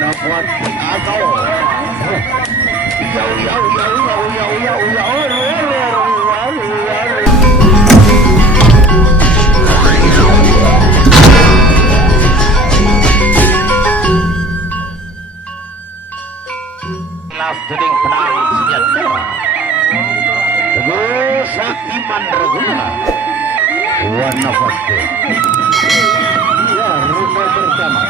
dapat atau yo yo yo yo yo yo dening penari sejahtera Teguh Saktiman Regula warna fakta ya rumah pertama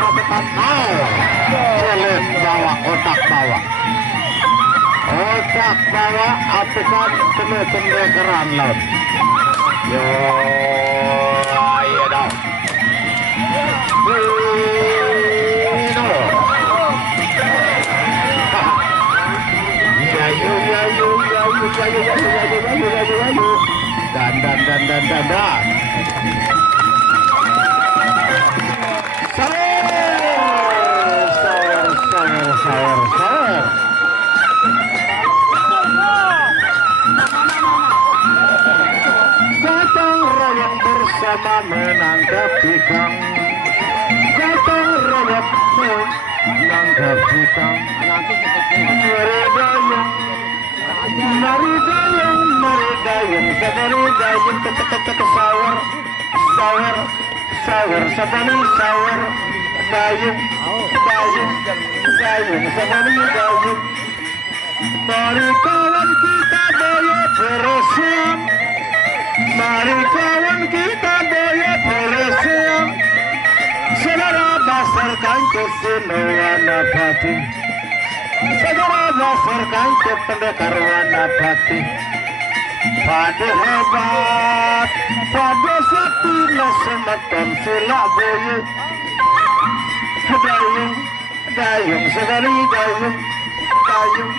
rapetan jelek bawa otak bawa apisan tende keran laut yo ayo dong dan gotong royong bersama menangkap ikan gotong royong menangkap ikan mari dayung sawar sabani sawar dayung sabani dayung mari kawan kita daya bersam mari kawan kita daya bersam saudara basarkan keseluruhan nabati saudara basarkan ke pendekar warna batik pada hebat pada sakti nasemeton silak boye dayung sekali dayung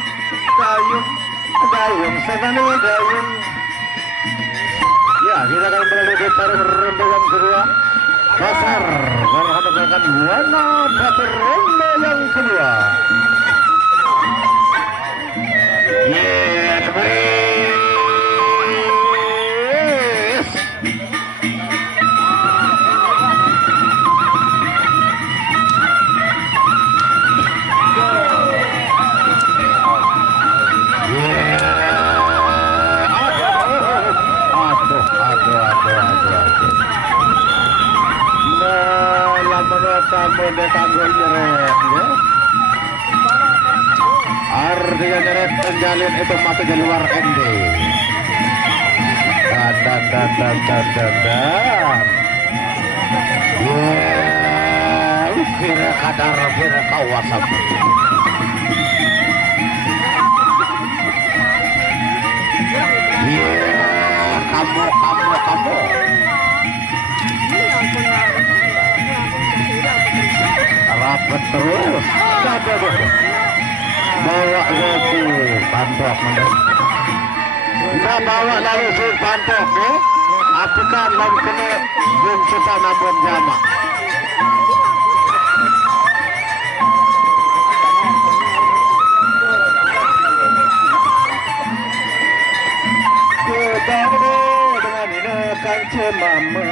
sekali dayung ya kita akan beralih ke ronde yang kedua pasar menghadapkan warna batik ronde yang kedua artinya nyeret penjalin itu masuk di luar ND kira kadar kira kawasan kamu rapet terus bawa lagi pantok kita bawa lalu si pantok apikan lalu kena belum kita nambah jama kita dengan ini kan cemama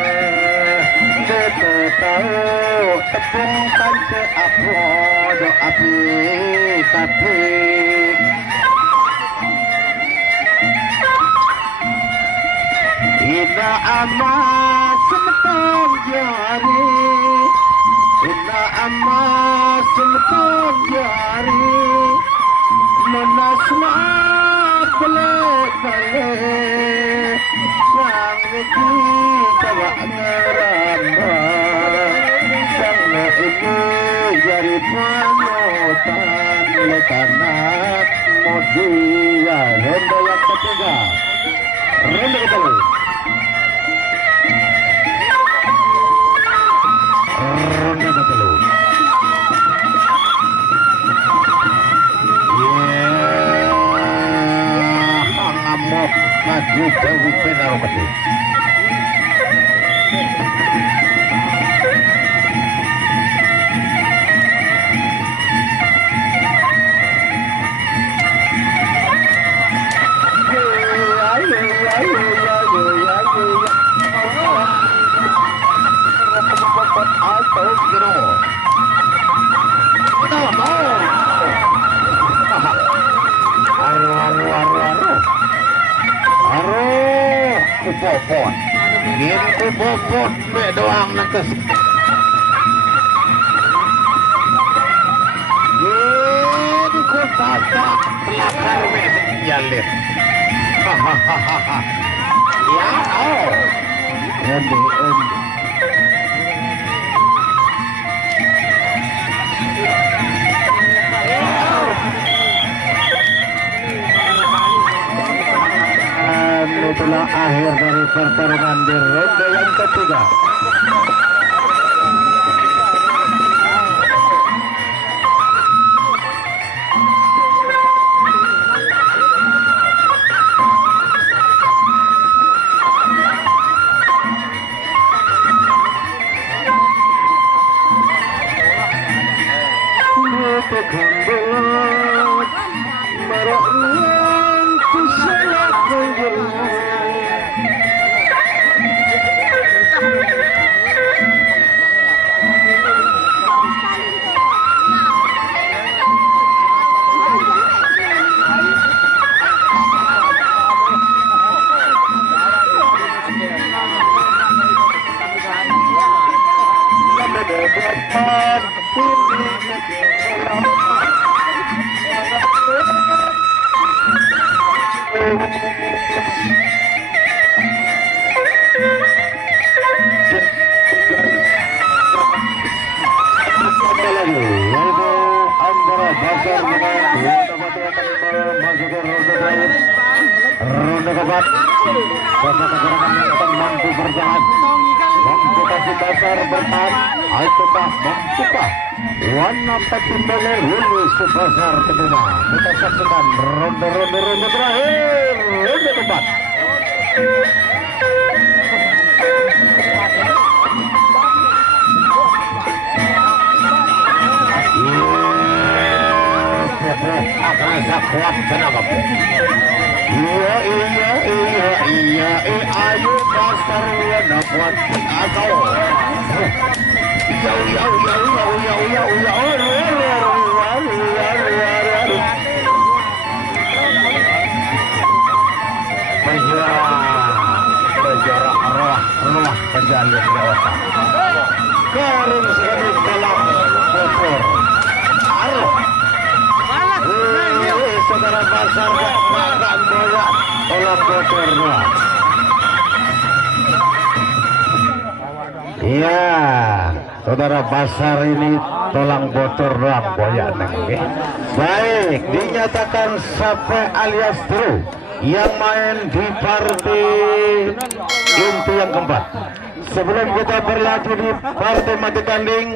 kita tahu tepung kante apa do api tapi ina amat semeton jari ina amat semeton jari menasma balik sang itu bawa ngerambah sang ini jari panutan letanak modia ronde yang ketiga ronde kedua ronde kedua Adi Dewi Penarokati. Kupopot, ini kupopot be doang nakes. Ini kutasa pelakar be jalir. Hahaha. Ya, oh. Endi. Itulah akhir dari pertarungan di ronde yang ketiga. Ronde keempat, mampu berjalan, mampu kasih dasar bertahan, aikukah mampukah warna Patimbele lulus ke pasar kedua. Kita saksikan ronde terakhir, ronde keempat. Akan kuat tenaga. Iya, ayo pasar warna kuat atau berjarak roh penjalin dewasa. Karung sekali dalam kotor. Aruh. Saudara pasar makan bola olah kotornya. Iya, saudara pasar ini tolang bocor doang boyak neng. Baik, dinyatakan sampai alias True yang main di partai inti yang keempat. Sebelum kita berlanjut di partai mati tanding,